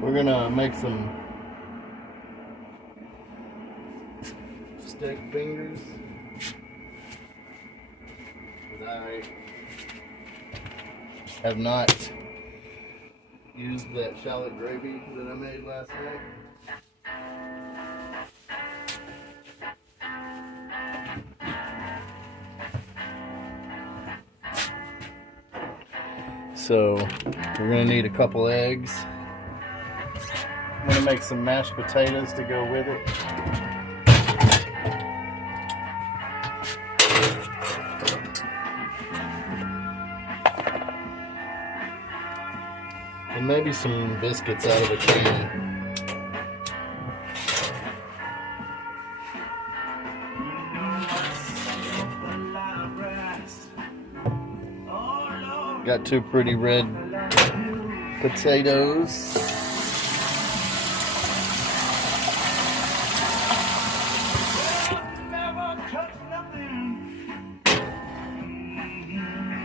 We're gonna make some steak fingers. I have not used that shallot gravy that I made last night. So we're gonna need a couple eggs. I'm gonna make some mashed potatoes to go with it. And maybe some biscuits out of a can. Got two pretty red potatoes.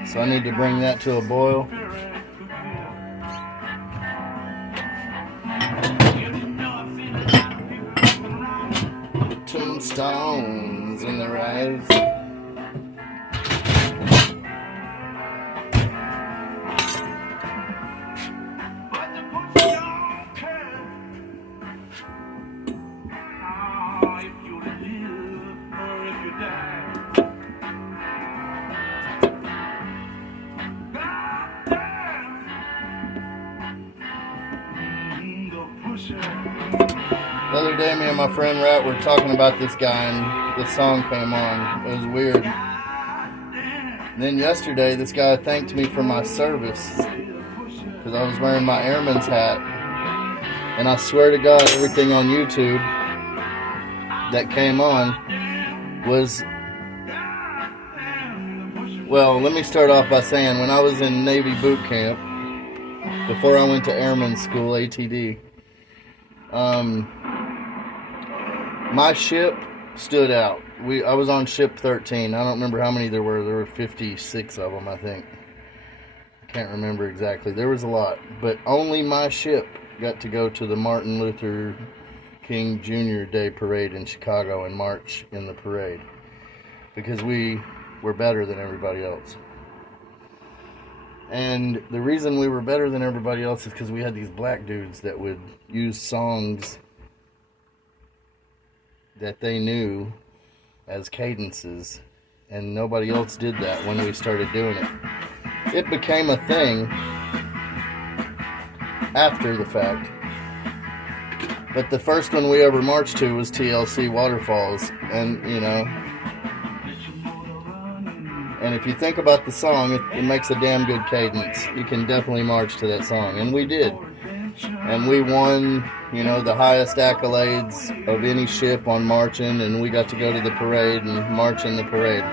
So I need to bring that to a boil. Tombstones in the rice. The other day, me and my friend Rat were talking about this guy, and this song came on. It was weird. And then yesterday, this guy thanked me for my service because I was wearing my airman's hat. And I swear to God, everything on YouTube that came on was... Well, let me start off by saying, when I was in Navy boot camp, before I went to airman school, ATD, my ship stood out. I was on ship 13. I don't remember how many there were. There were 56 of them, I think. I can't remember exactly. There was a lot. But only my ship got to go to the Martin Luther King Jr. Day Parade in Chicago and march in the parade. Because we were better than everybody else. And the reason we were better than everybody else is because we had these black dudes that would use songs that they knew as cadences, and nobody else did that when we started doing it. It became a thing after the fact. But the first one we ever marched to was TLC Waterfalls, and you know, and if you think about the song, it makes a damn good cadence. You can definitely march to that song, and we did. And we won, you know, the highest accolades of any ship on marching, and we got to go to the parade and march in the parade.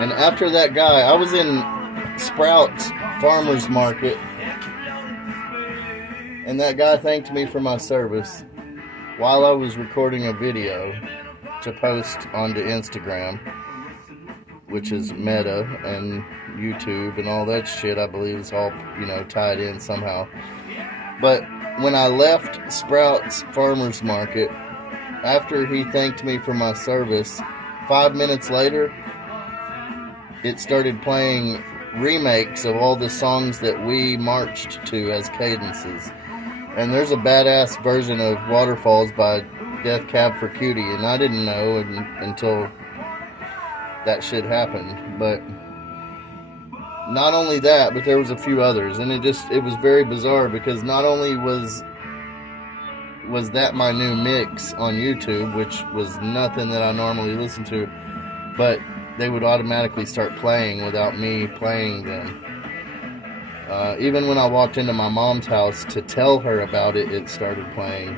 And after that guy, I was in Sprouts Farmers Market, and that guy thanked me for my service while I was recording a video to post onto Instagram, which is Meta and YouTube and all that shit. I believe is all, you know, tied in somehow. But when I left Sprouts Farmers Market, after he thanked me for my service, 5 minutes later, it started playing remakes of all the songs that we marched to as cadences. And there's a badass version of Waterfalls by Death Cab for Cutie, and I didn't know until that shit happened. But not only that, but there was a few others, and it was very bizarre, because not only was that my new mix on YouTube, which was nothing that I normally listen to, but they would automatically start playing without me playing them. Even when I walked into my mom's house to tell her about it, it started playing.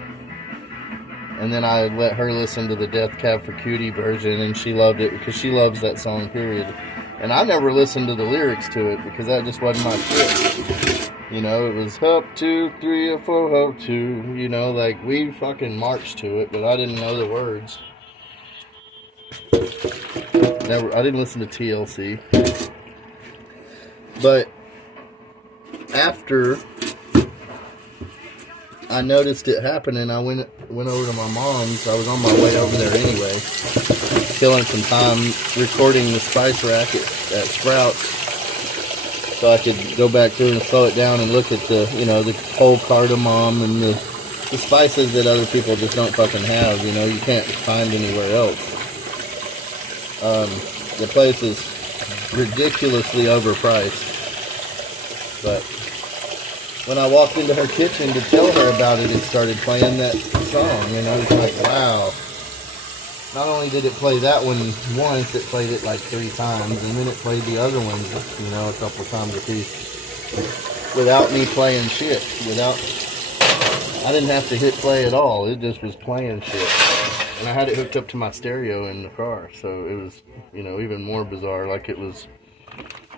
And then I let her listen to the Death Cab for Cutie version, and she loved it because she loves that song, period. And I never listened to the lyrics to it because that just wasn't my shit. You know, it was hop 2, 3, or 4, hop 2. You know, like, we fucking marched to it, but I didn't know the words. I didn't listen to TLC. But after I noticed it happening, I went over to my mom's. I was on my way over there anyway, killing some time recording the spice rack at Sprouts, so I could go back through and slow it down and look at the, you know, the whole cardamom and the spices that other people just don't fucking have. You know, you can't find anywhere else. The place is ridiculously overpriced, but when I walked into her kitchen to tell her about it, it started playing that song, and I was like, wow. Not only did it play that one once, it played it like 3 times, and then it played the other ones, you know, a couple times a piece. Without me playing shit. I didn't have to hit play at all. It just was playing shit. And I had it hooked up to my stereo in the car, so it was, you know, even more bizarre. Like it was,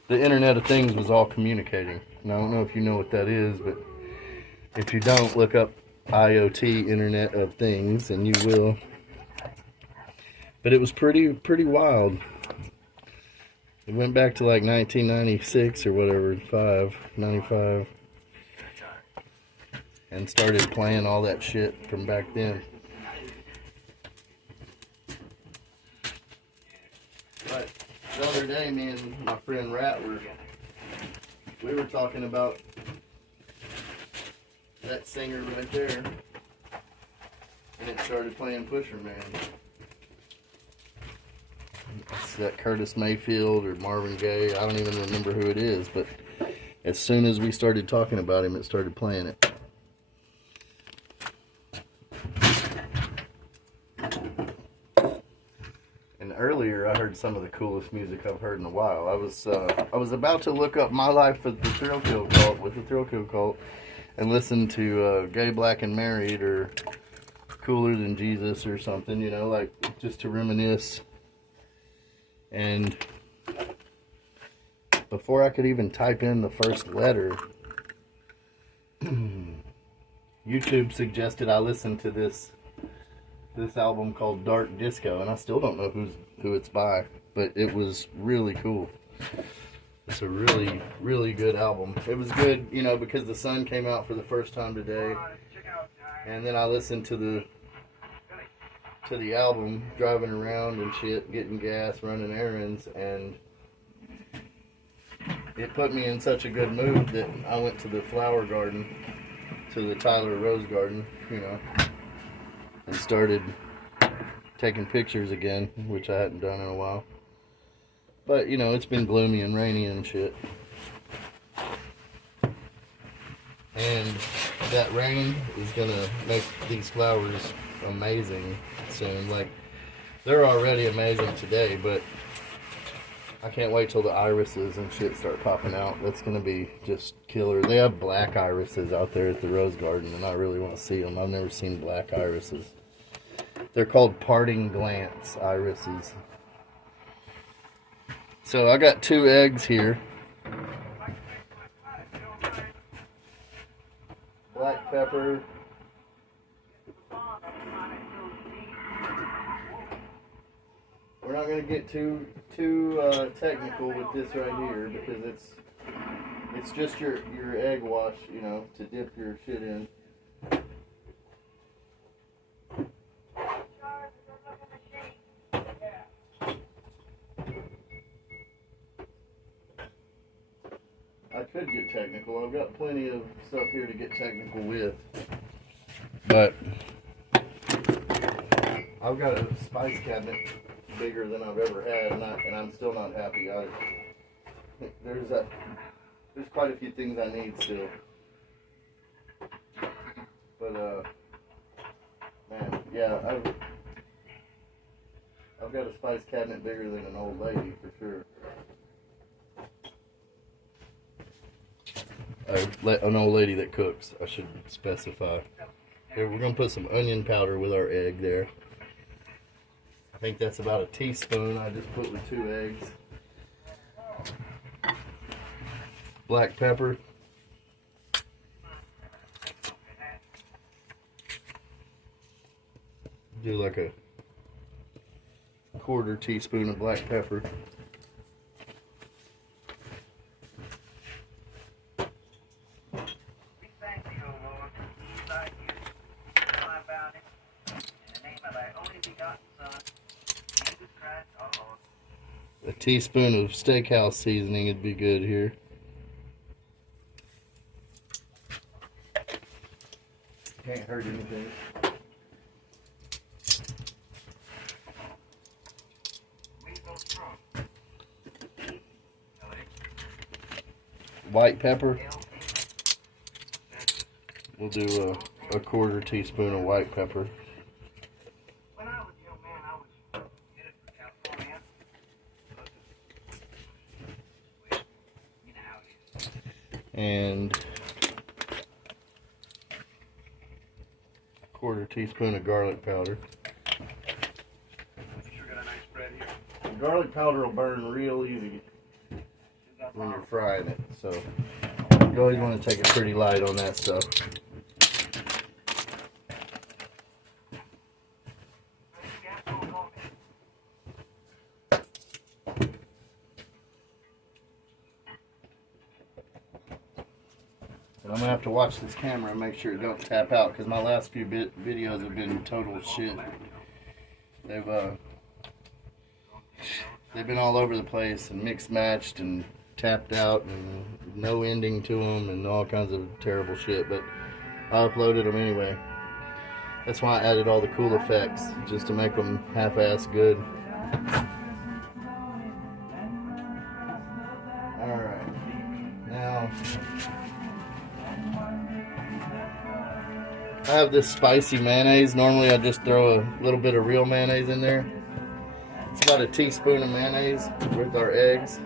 the Internet of Things was all communicating. And I don't know if you know what that is, but if you don't, look up IoT, Internet of Things, and you will. But it was pretty wild. It went back to like 1996 or whatever, 95, and started playing all that shit from back then. But the other day, me and my friend Rat we were talking about that singer right there, and it started playing Pusher Man. It's that Curtis Mayfield or Marvin Gaye. I don't even remember who it is, but as soon as we started talking about him, it started playing it. And earlier, I heard some of the coolest music I've heard in a while. I was about to look up My Life with the Thrill Kill Cult, and listen to Gay, Black, and Married or Cooler Than Jesus or something, you know, like just to reminisce. And before I could even type in the first letter, YouTube suggested I listen to this album called Dark Disco, and I still don't know who it's by, but it was really cool. It's a really, really good album. It was good, you know, because the sun came out for the first time today, and then I listened to the album driving around and shit, getting gas, running errands, and it put me in such a good mood that I went to the flower garden, to the Tyler Rose Garden, you know, and started taking pictures again, which I hadn't done in a while. But, you know, it's been gloomy and rainy and shit. And that rain is gonna make these flowers amazing soon. Like, they're already amazing today, but I can't wait till the irises and shit start popping out. That's gonna be just killer. They have black irises out there at the Rose Garden, and I really want to see them. I've never seen black irises. They're called parting glance irises. So I got 2 eggs here. Black pepper. We're not going to get too technical with this right here, because it's just your egg wash, you know, to dip your shit in. I could get technical. I've got plenty of stuff here to get technical with, but I've got a spice cabinet bigger than I've ever had, and I'm still not happy. There's quite a few things I need still, but man, yeah, I've got a spice cabinet bigger than an old lady for sure. An old lady that cooks, I should specify. Here, we're going to put some onion powder with our egg there. I think that's about a teaspoon I just put with 2 eggs. Black pepper. Do like a 1/4 teaspoon of black pepper. A teaspoon of steakhouse seasoning would be good here. Can't hurt anything. White pepper. We'll do a quarter teaspoon of white pepper. And a quarter teaspoon of garlic powder. Garlic powder will burn real easy when you're frying it, so you always want to take it pretty light on that stuff. And I'm gonna have to watch this camera and make sure it don't tap out, because my last few videos have been total shit. They've been all over the place and mixed matched and tapped out and no ending to them and all kinds of terrible shit, but I uploaded them anyway. That's why I added all the cool effects, just to make them half-ass good. Alright, now I have this spicy mayonnaise. Normally I just throw a little bit of real mayonnaise in there. It's about a teaspoon of mayonnaise with our eggs.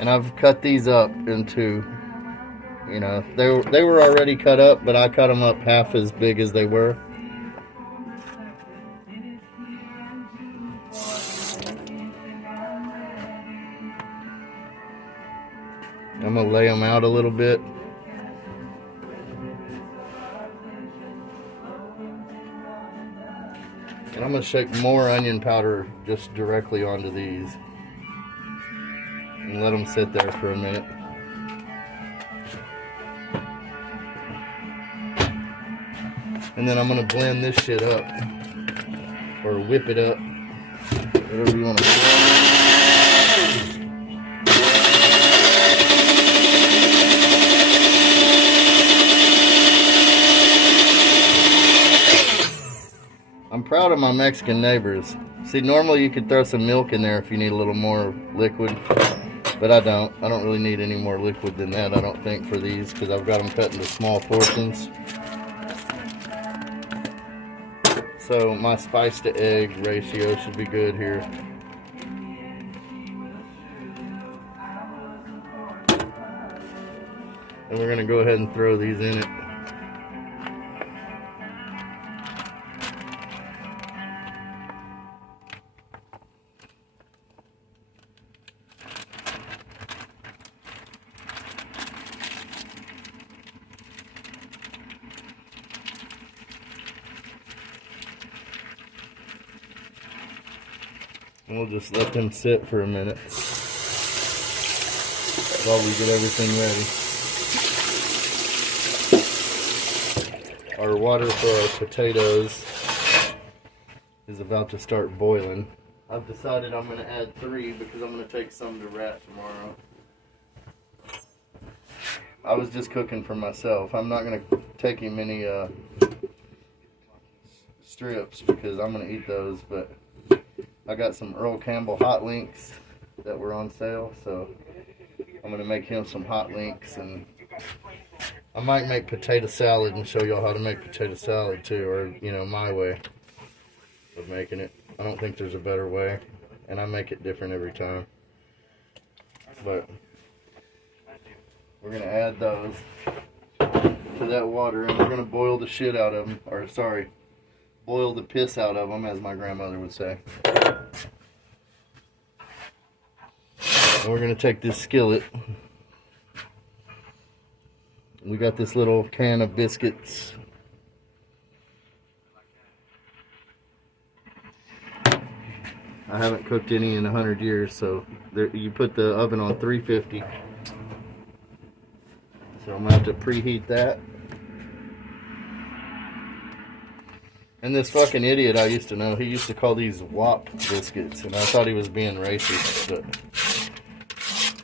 And I've cut these up into, you know, they were already cut up, but I cut them up half as big as they were. I'm gonna lay them out a little bit. And I'm gonna shake more onion powder just directly onto these and let them sit there for a minute. And then I'm gonna blend this shit up, or whip it up, whatever you want to do. I'm proud of my Mexican neighbors. See, normally you could throw some milk in there if you need a little more liquid, but I don't. I don't really need any more liquid than that, I don't think, for these, because I've got them cut into small portions. So my spice to egg ratio should be good here. And we're going to go ahead and throw these in it. And we'll just let them sit for a minute while we get everything ready. Our water for our potatoes is about to start boiling. I've decided I'm going to add 3 because I'm going to take some to Rat tomorrow. I was just cooking for myself. I'm not going to take him any strips because I'm going to eat those, but I got some Earl Campbell hot links that were on sale, so I'm going to make him some hot links, and I might make potato salad and show y'all how to make potato salad too, or, you know, my way of making it. I don't think there's a better way, and I make it different every time. But we're going to add those to that water, and we're going to boil the shit out of them, or sorry, boil the piss out of them, as my grandmother would say. And we're going to take this skillet. We got this little can of biscuits. I haven't cooked any in 100 years, so you put the oven on 350. So I'm going to have to preheat that. And this fucking idiot I used to know, he used to call these WAP biscuits, and I thought he was being racist, but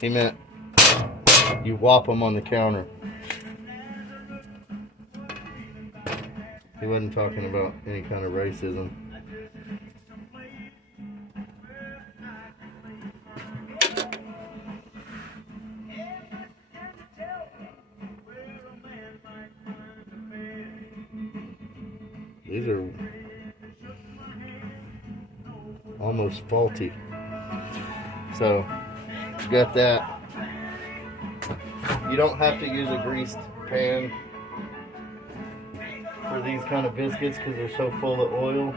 he meant you whop them on the counter. He wasn't talking about any kind of racism. These are almost faulty. So, you got that. You don't have to use a greased pan for these kind of biscuits because they're so full of oil.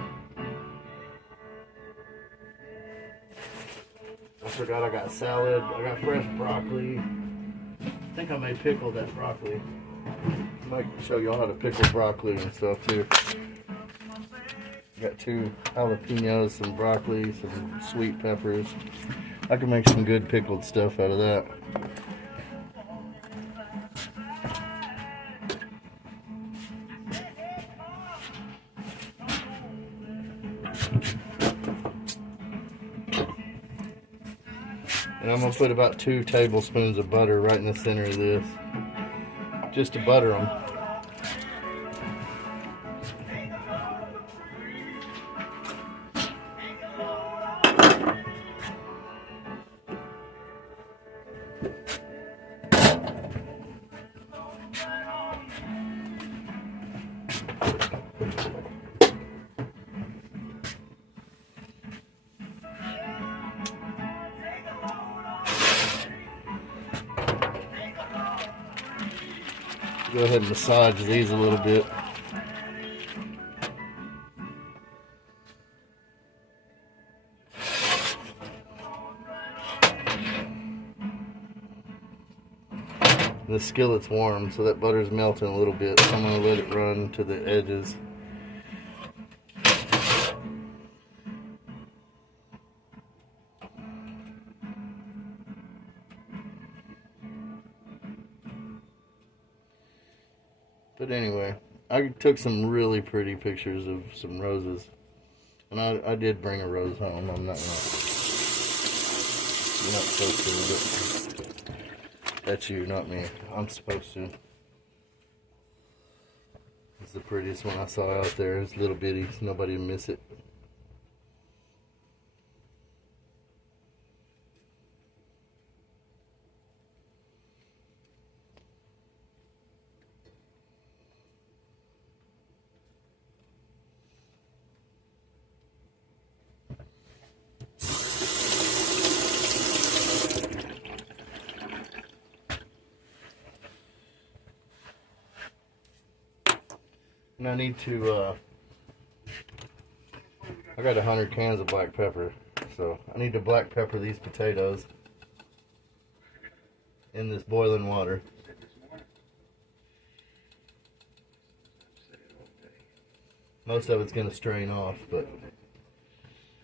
I forgot I got salad. I got fresh broccoli. I think I may pickle that broccoli. I might show y'all how to pickle broccoli and stuff too. Got 2 jalapenos, some broccoli, some sweet peppers. I can make some good pickled stuff out of that. And I'm going to put about 2 tablespoons of butter right in the center of this, just to butter them. Go ahead and massage these a little bit. The skillet's warm, so that butter's melting a little bit. So I'm going to let it run to the edges. But anyway, I took some really pretty pictures of some roses. And I did bring a rose home. I'm not supposed to, but that's you, not me. I'm supposed to. It's the prettiest one I saw out there. It's little bitty, so nobody will miss it. And I need to, I got 100 cans of black pepper, so I need to black pepper these potatoes in this boiling water. Most of it's going to strain off, but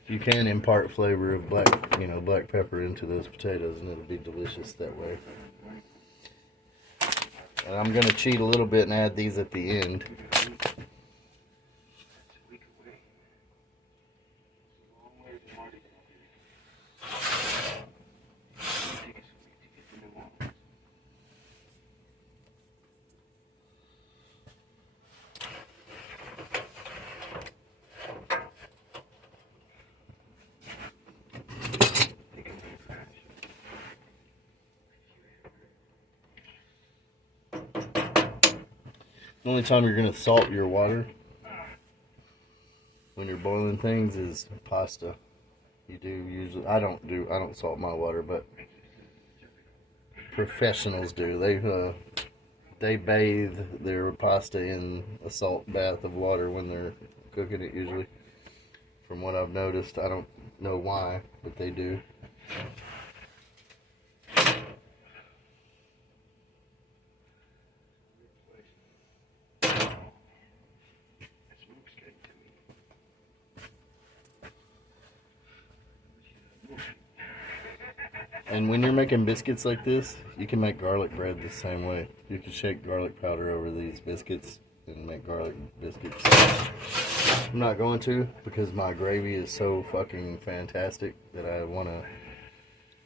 you can impart flavor of black pepper into those potatoes, and it'll be delicious that way. And I'm going to cheat a little bit and add these at the end. The only time you're going to salt your water when you're boiling things is pasta. You do usually. I don't salt my water, but professionals do. They bathe their pasta in a salt bath of water when they're cooking it usually. From what I've noticed, I don't know why, but they do. And when you're making biscuits like this, you can make garlic bread the same way. You can shake garlic powder over these biscuits and make garlic biscuits. I'm not going to because my gravy is so fucking fantastic that I want to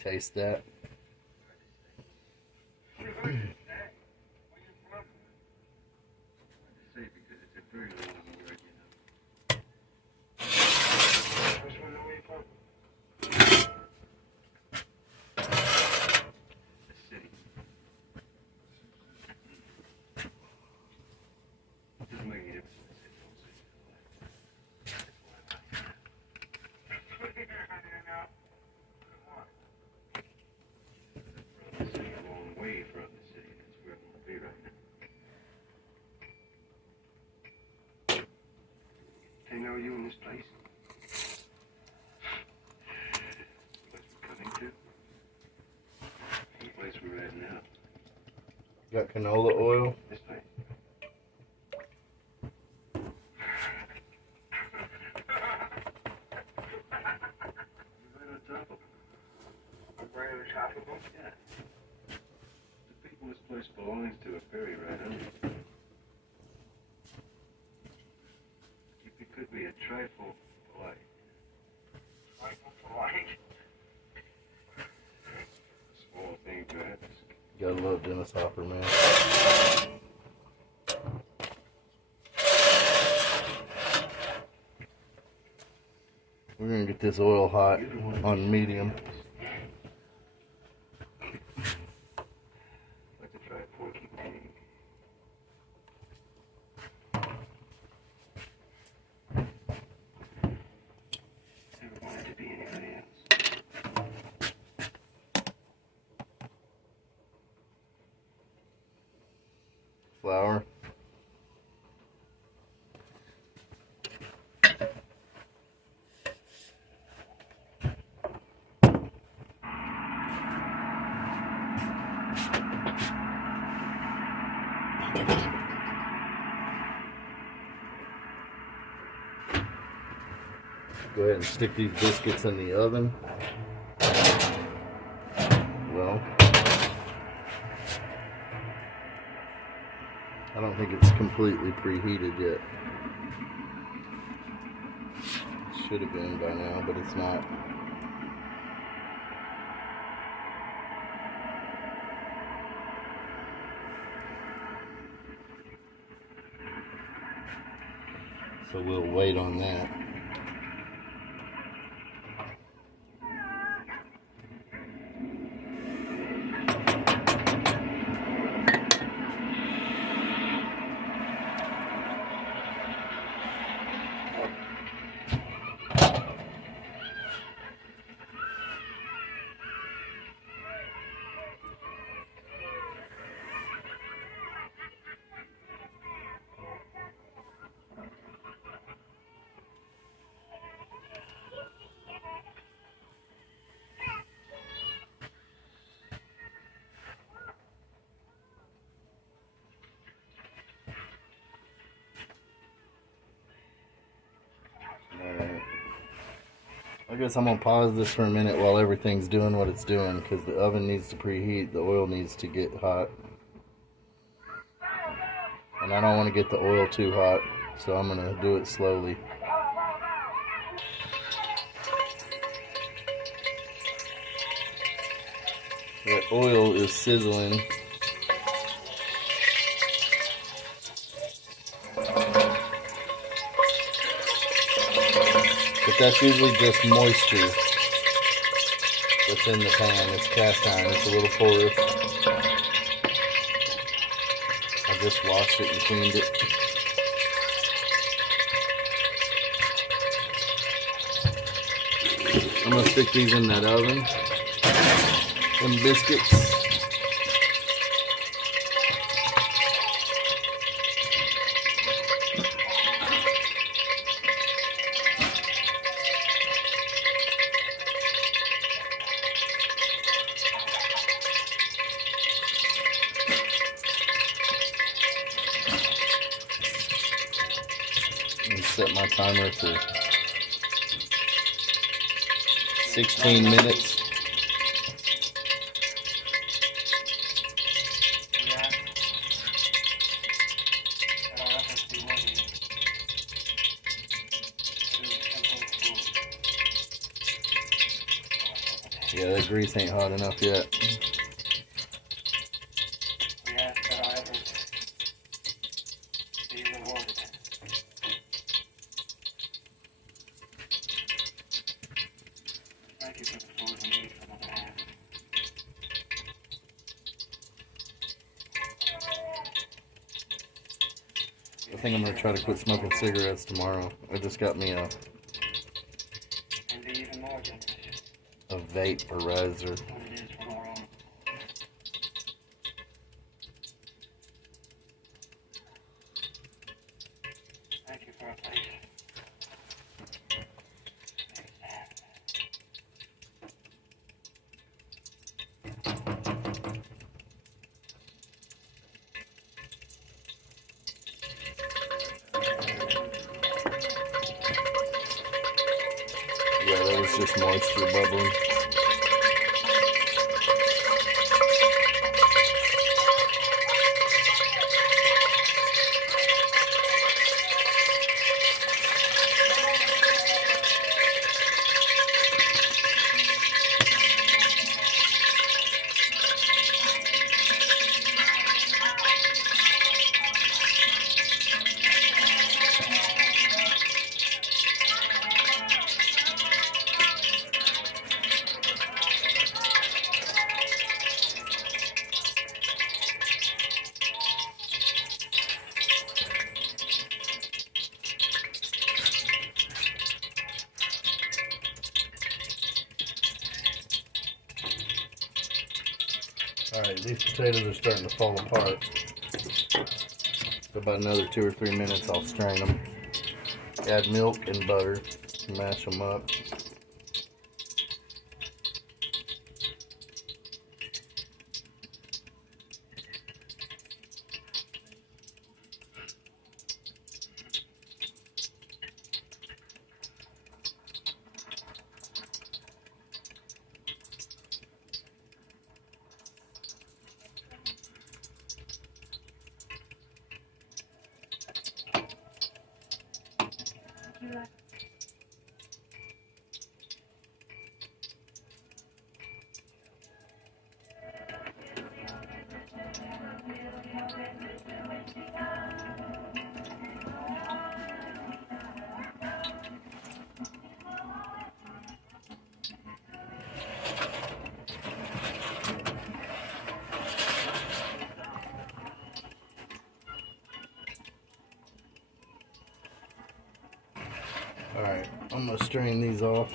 taste that. They know you in this place? Place we're coming to? The place we're at now. Got canola oil. This place. You're right on top of them. Right on top of them? Yeah. The people this place belongs to are buried right under it. It could be a trifle polite. Trifle polite? Small thing, perhaps. Gotta love Dennis Hopper, man. We're gonna get this oil hot on medium. I'd like to try porky pig. Never wanted to be anybody else. Flour. Go ahead and stick these biscuits in the oven. Well, I don't think it's completely preheated yet. Should have been by now, but it's not. So we'll wait on that. I guess I'm gonna pause this for a minute while everything's doing what it's doing, because the oven needs to preheat, the oil needs to get hot, and I don't want to get the oil too hot, so I'm gonna do it slowly. That oil is sizzling. But that's usually just moisture that's in the pan. It's cast iron. It's a little porous. I just washed it and cleaned it. I'm going to stick these in that oven. Some biscuits. Set my timer for 16 minutes. Yeah, that grease ain't hot enough yet. We ask that I ever be rewarded. Thank you for the food we eat from other hands. I think I'm gonna try to quit smoking cigarettes tomorrow. I just got me And be even more generous. a vaporizer. What it is from our own. Thank you for a place. Yeah, that was just moisture bubbling. Alright, these potatoes are starting to fall apart. So about another 2 or 3 minutes I'll strain them. Add milk and butter, mash them up. Alright, I'm going to strain these off.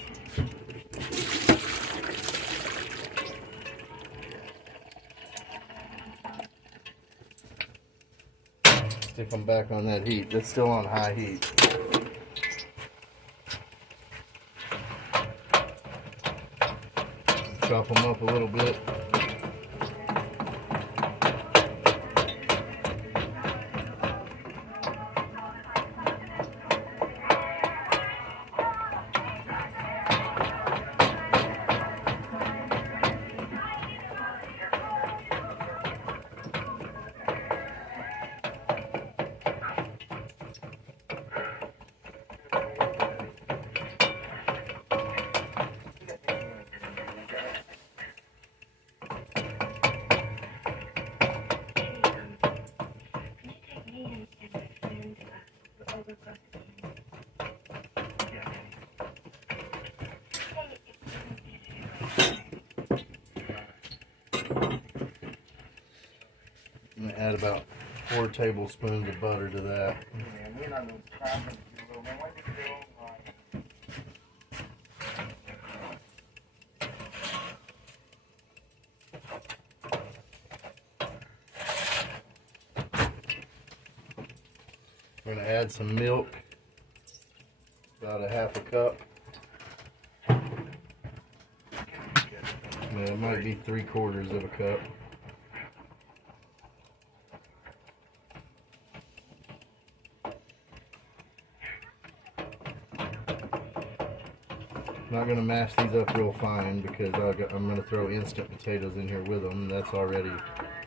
Stick them back on that heat. That's still on high heat. Chop them up a little bit. I'm going to add about 4 tablespoons of butter to that. We're going to add some milk, about a half a cup. It might be 3/4 of a cup. I'm not going to mash these up real fine because I'm going to throw instant potatoes in here with them. That's already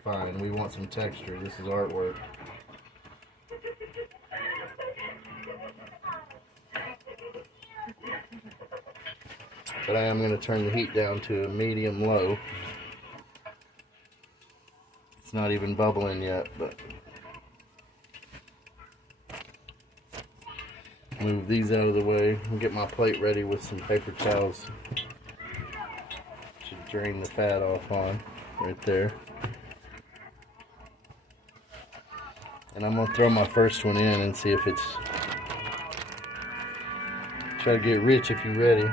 fine. We want some texture. This is artwork. but I am going to turn the heat down to a medium low. It's not even bubbling yet, but move these out of the way and get my plate ready with some paper towels to drain the fat off on right there. And I'm gonna throw my first one in and see if it's, try to get rich if you're ready.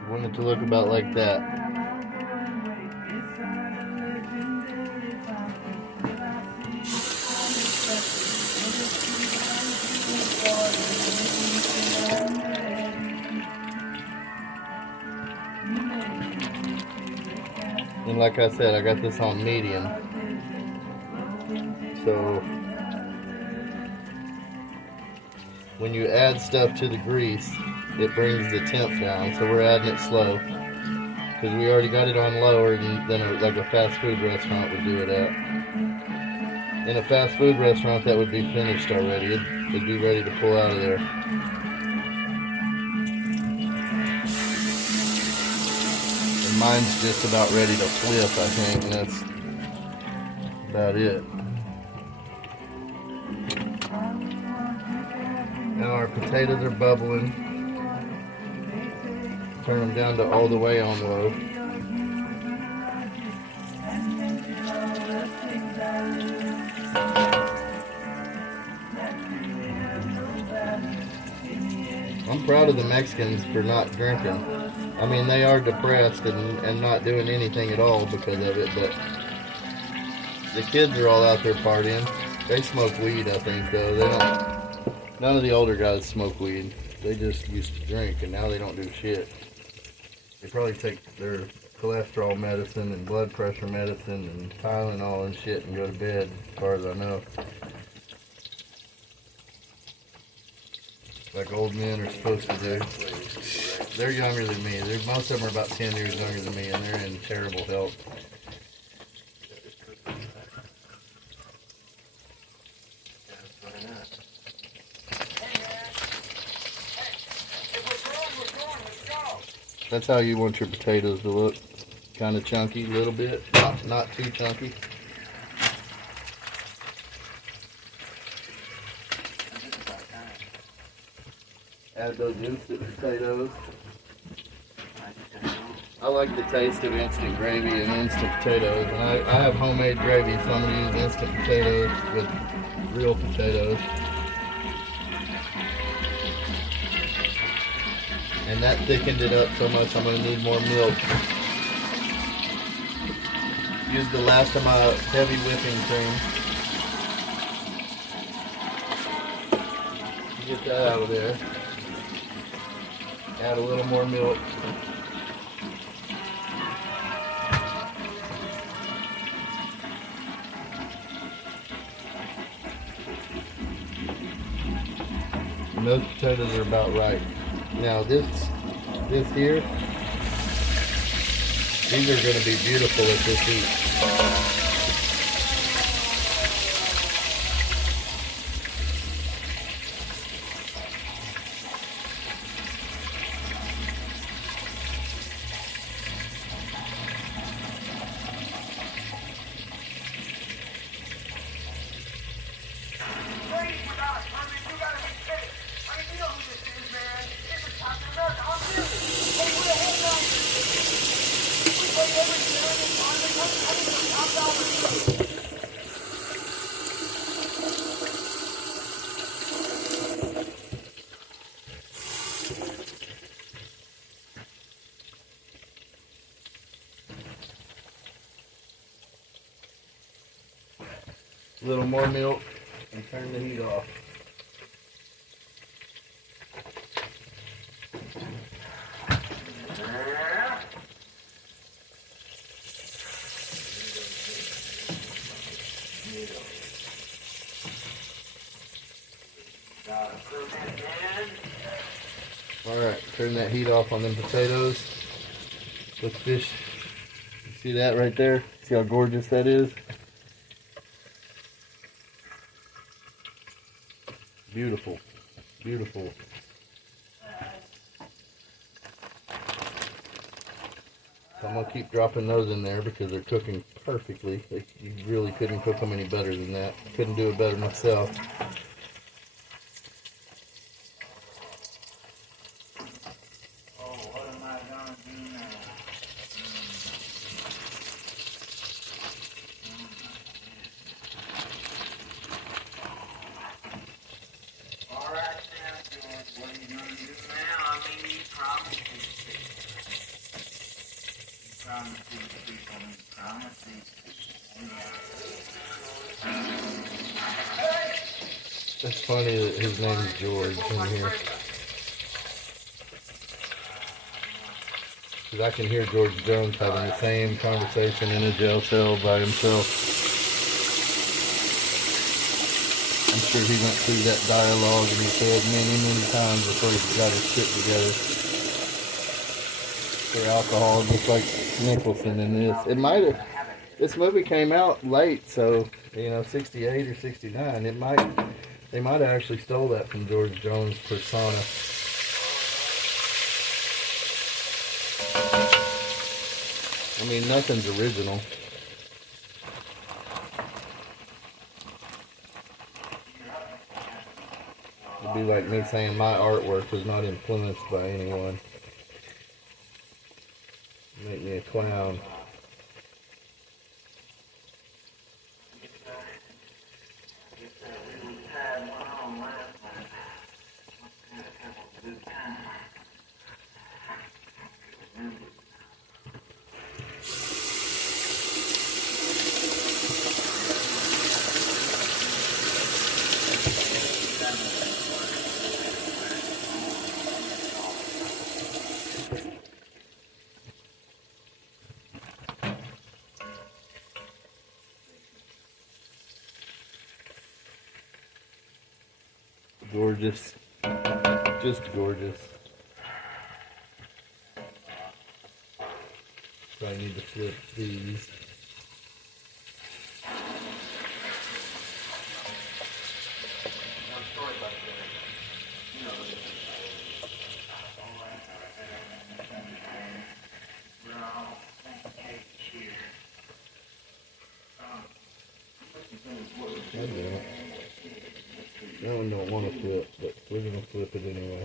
You want it to look about like that. And like I said, I got this on medium. So when you add stuff to the grease, it brings the temp down. So we're adding it slow because we already got it on lower than like a fast food restaurant would do it at. In a fast food restaurant, that would be finished already. It'd be ready to pull out of there. And mine's just about ready to flip, I think, and that's about it. Now our potatoes are bubbling. Turn them down to all the way on low. I'm proud of the Mexicans for not drinking. I mean, they are depressed and not doing anything at all because of it, but the kids are all out there partying. They smoke weed, I think, though. They don't. None of the older guys smoke weed. They just used to drink, and now they don't do shit. They probably take their cholesterol medicine and blood pressure medicine and Tylenol and shit and go to bed, as far as I know. Like old men are supposed to do. They're younger than me. Most of them are about 10 years younger than me, and they're in terrible health. That's how you want your potatoes to look. Kind of chunky, a little bit, not too chunky. Add those instant potatoes. I like the taste of instant gravy and instant potatoes. And I have homemade gravy, so I'm going to use instant potatoes with real potatoes. And that thickened it up so much I'm going to need more milk. Use the last of my heavy whipping cream. Get that out of there. Add a little more milk. And those potatoes are about right. Now this here, these are going to be beautiful at this heat. A little more milk and turn the heat off. Alright, turn that heat off on them potatoes. Let's fish. You see that right there? See how gorgeous that is? Beautiful. Beautiful. So I'm going to keep dropping those in there because they're cooking perfectly. You really couldn't cook them any better than that. Couldn't do it better myself. It's funny that his name is George in here. Because I can hear George Jones having the same conversation in a jail cell by himself. I'm sure he went through that dialogue and he said many times before he got his shit together. For alcohol, just like Nicholson in this. It might have, this movie came out late, so, you know, 68 or 69. They might have actually stole that from George Jones' persona. I mean, nothing's original. It'd be like me saying my artwork was not influenced by anyone. Make me a clown. Gorgeous. Just gorgeous. So I need to flip these. That one don't want to flip, but we're going to flip it anyway.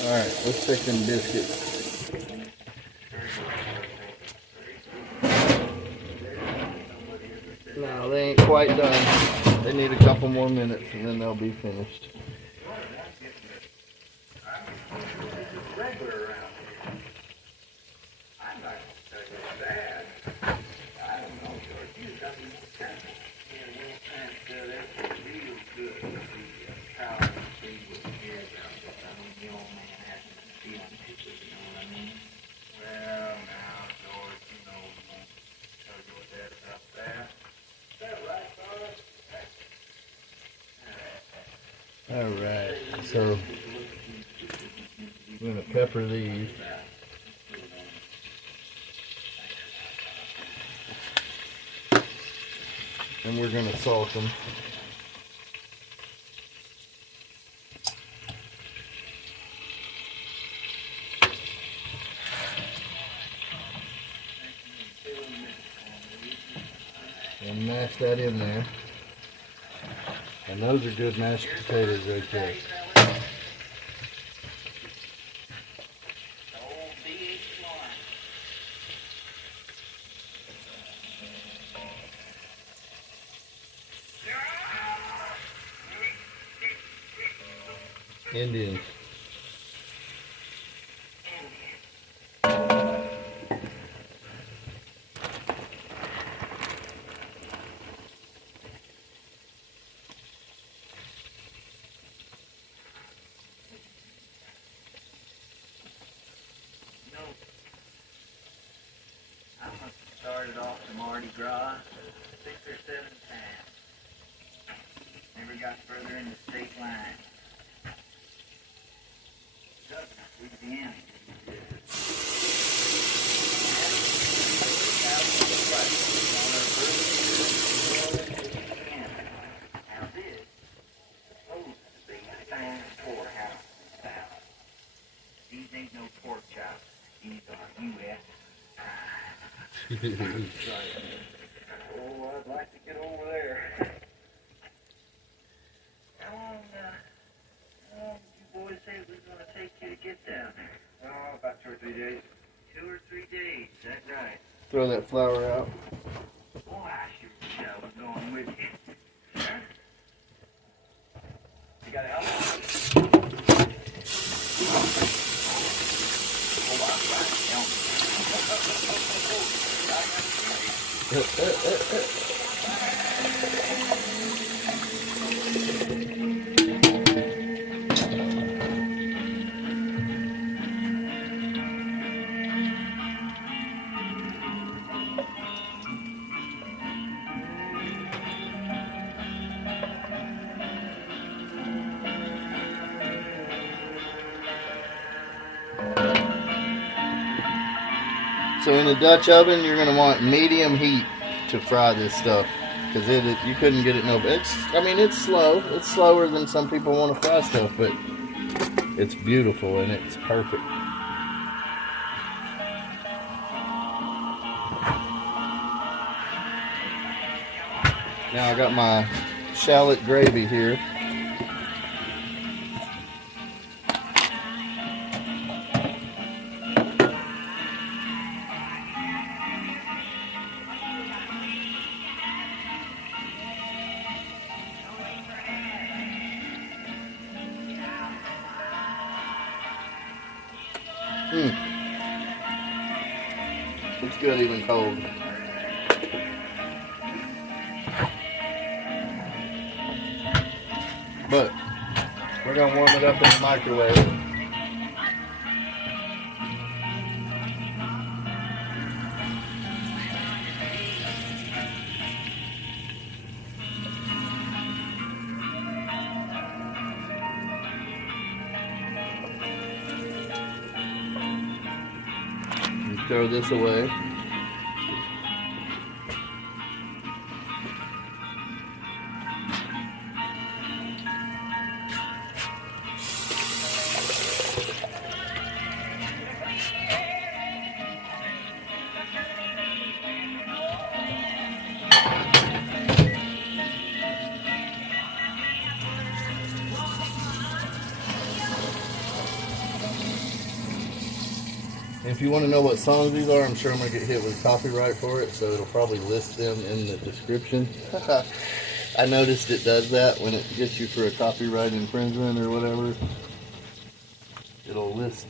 Alright, let's take them biscuits. No, they ain't quite done. They need a couple more minutes and then they'll be finished. Alright, so we're going to pepper these. And we're going to salt them. And mash that in there. And those are good mashed potatoes right there. Indians. Started off to Mardi Gras 6 or 7 times. Never got further in the state line. Louisiana. Now this supposed to be fine poorhouse style. These ain't no pork chops. These are U.S. Oh, I'd like to get over there. How long did you boys say it was going to take you to get down there? Oh, about 2 or 3 days. 2 or 3 days, that's right. Throw that flour out. Boy, I sure wish I was going with you. Huh? You got help? Oh, I'm right. Help So in the Dutch oven, you're gonna want medium heat to fry this stuff, because you couldn't get it no. It's slow. It's slower than some people want to fry stuff, but it's beautiful and it's perfect. Now I got my shallot gravy here. It's good even cold. But we're gonna warm it up in the microwave. And throw this away. If you want to know what songs these are, I'm sure I'm going to get hit with copyright for it, so it'll probably list them in the description. I noticed it does that when it gets you for a copyright infringement or whatever. It'll list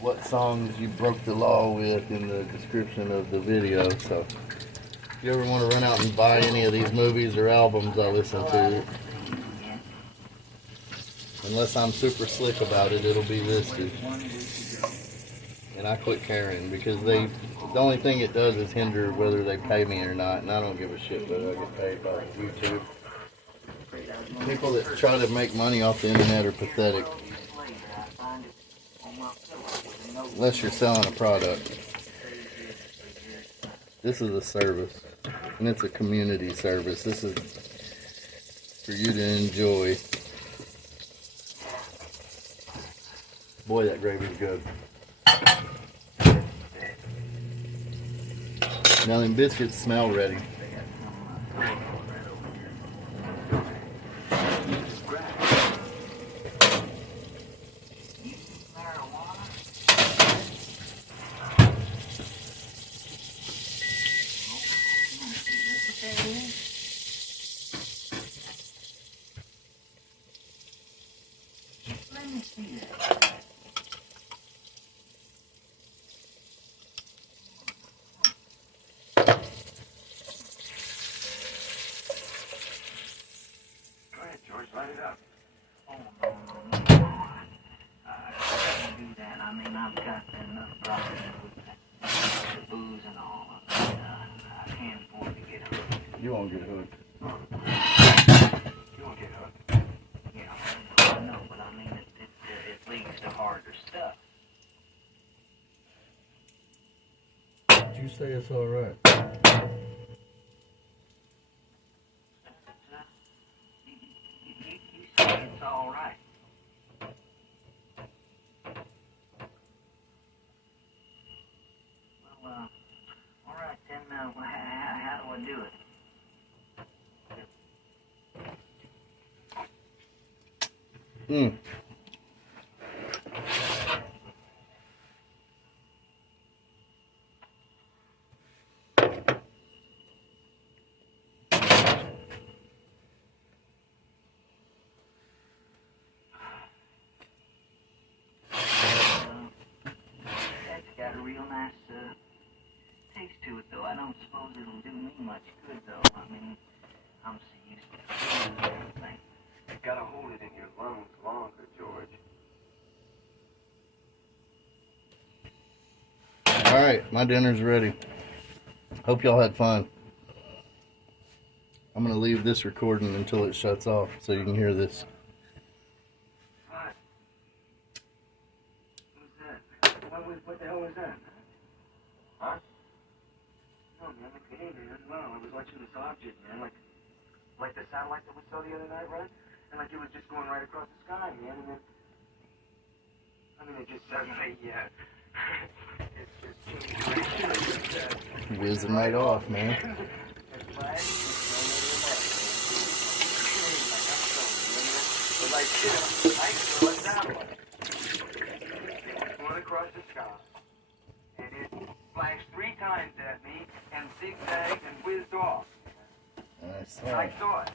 what songs you broke the law with in the description of the video. So if you ever want to run out and buy any of these movies or albums I listen to, unless I'm super slick about it, it'll be listed. And I quit caring, because the only thing it does is hinder whether they pay me or not, and I don't give a shit whether I get paid by YouTube. People that try to make money off the internet are pathetic. Unless you're selling a product. This is a service. And it's a community service. This is for you to enjoy. Boy, that gravy's good. Now them biscuits smell ready. George, light it up. Oh, no. I can't do that. I mean, I've got enough problems with the booze and all of it. I can't afford to get hooked. You won't get hooked. You won't get hooked. Yeah, I know, but I mean, it leads to harder stuff. You say it's alright. You say it's all right. Well, all right then. How do I do it? That's got a real nice taste to it, though. I don't suppose it'll do me much good, though. I mean, I'm so used to feeling everything. You gotta hold it in your lungs longer, George. Alright, my dinner's ready. Hope y'all had fun. I'm going to leave this recording until it shuts off so you can hear this. What? What's that? What the hell was that? Huh? No, man, like, hey, man, wow, I was watching this object, man, like the satellite that we saw the other night, right? And like it was just going right across the sky, man, and then, I mean, it just suddenly, yeah, it changed direction. Whizzing right off, man. It's flash, but like, you know, I saw it that way. It was going across the sky, and it flashed 3 times at me, and zigzagged and whizzed off. I I saw it.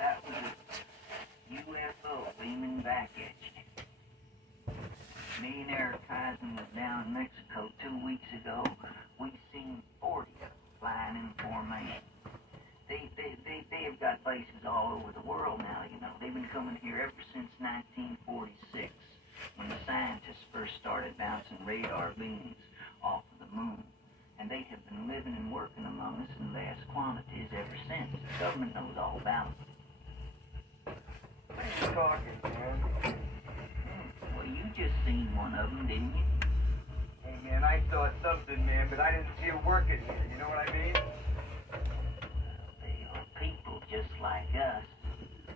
That was a UFO beaming back at you. Me and Eric Eisen was down in Mexico 2 weeks ago. We seen 40 of them flying in formation. They have got bases all over the world now, you know. They've been coming here ever since 1946, when the scientists first started bouncing radar beams off of the moon. And they have been living and working among us in vast quantities ever since. The government knows all about it. What are you talking, man? Well, you just seen one of them, didn't you? Hey, man, I saw something, man, but I didn't see it working here. You know what I mean? They are people just like us,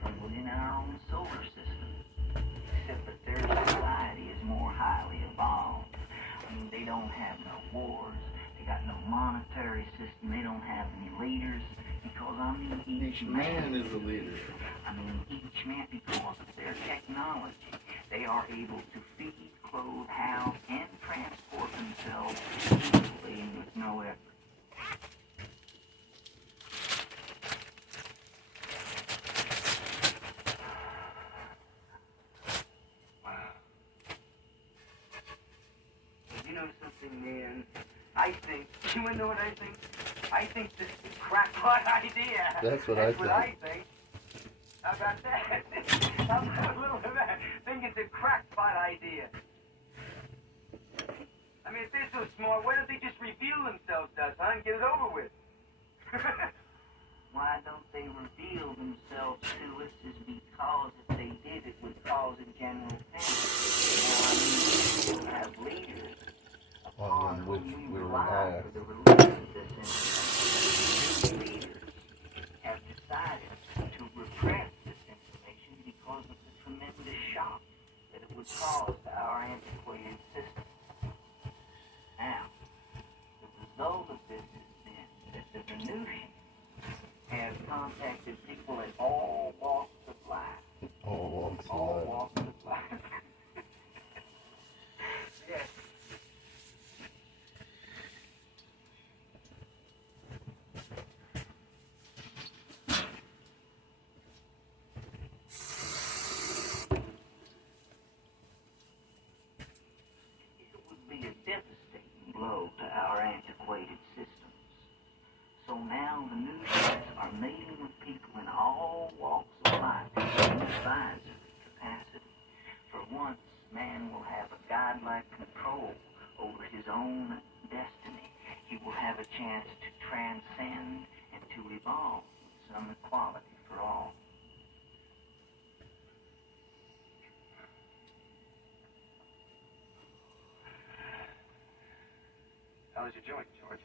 from within our own solar system. Except that their society is more highly evolved. I mean, they don't have no wars. They got no monetary system. They don't have any leaders. Because, I mean, each man is a leader. I mean, each man, because of their technology, they are able to feed, clothe, house, and transport themselves easily and with no effort. Wow. You know something, man? I think, you wanna know what I think? I think this is a crackpot idea. That's what I think. How about that? How about a little of that? I think it's a crackpot idea. I mean, if they're so smart, why don't they just reveal themselves to us, huh, and get it over with? why don't they reveal themselves to us is because if they did, it would cause a general panic. Now, I mean, we'll have leaders upon which whom we we rely rely. for the release of this information. These leaders have decided to repress this information because of the tremendous shock that it would cause to our antiquated system. Now, the result of this has been that the Venusians have contacted people at all walks of life. All walks of All life. walks of life. Yes. It would be a devastating blow to our antiquated systems. So now the Venusians are meeting with people in all walks of life in an advisory capacity. For once, man will have a godlike control over his own destiny. He will have a chance to transcend and to evolve with some equality for all. How's your joint, George?